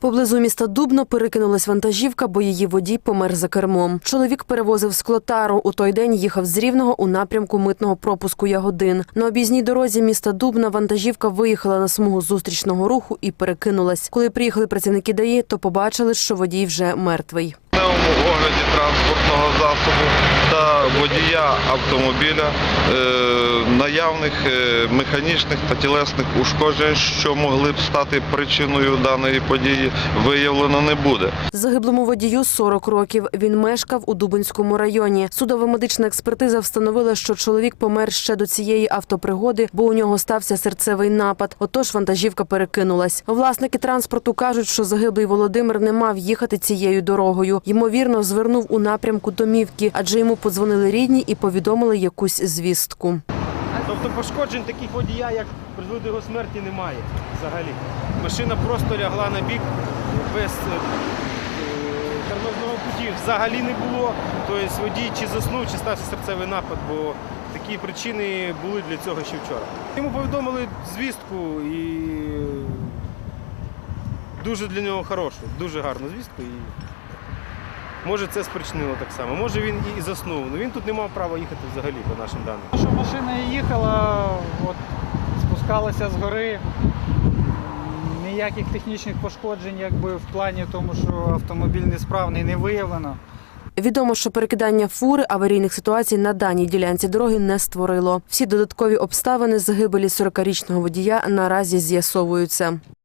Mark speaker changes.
Speaker 1: Поблизу міста Дубно перекинулась вантажівка, бо її водій помер за кермом. Чоловік перевозив склотару. У той день їхав з Рівного у напрямку митного пропуску Ягодин. На об'їзній дорозі міста Дубна вантажівка виїхала на смугу зустрічного руху і перекинулась. Коли приїхали працівники ДАІ, то побачили, що водій вже мертвий.
Speaker 2: В цьому городі та водія автомобіля е, наявних е, механічних та тілесних ушкоджень, що могли б стати причиною даної події, виявлено не буде.
Speaker 1: Загиблому водію 40 років. Він мешкав у Дубинському районі. Судова медична експертиза встановила, що чоловік помер ще до цієї автопригоди, бо у нього стався серцевий напад. Отож вантажівка перекинулась. Власники транспорту кажуть, що загиблий Володимир не мав їхати цією дорогою. Ймовірно, звернув у напрямку домівки, адже йому подзвонили рідні і повідомили якусь звістку.
Speaker 3: Тобто пошкоджень таких водія, як призвели його смерті, немає взагалі. Машина просто лягла на бік без е, тормозного путі взагалі не було. Тобто водій чи заснув, чи стався серцевий напад, бо такі причини були для цього ще вчора. Йому повідомили звістку і дуже для нього хорошу, дуже гарну звістку. І може це спричинило так само. Може він і заснув. але він тут не мав права їхати взагалі по нашим даним.
Speaker 4: Що машина їхала, от, спускалася з гори. Ніяких технічних пошкоджень, якби в плані тому, що автомобіль несправний, не виявлено.
Speaker 1: Відомо, що перекидання фури аварійних ситуацій на даній ділянці дороги не створило. Всі додаткові обставини загибелі 40-річного водія наразі з'ясовуються.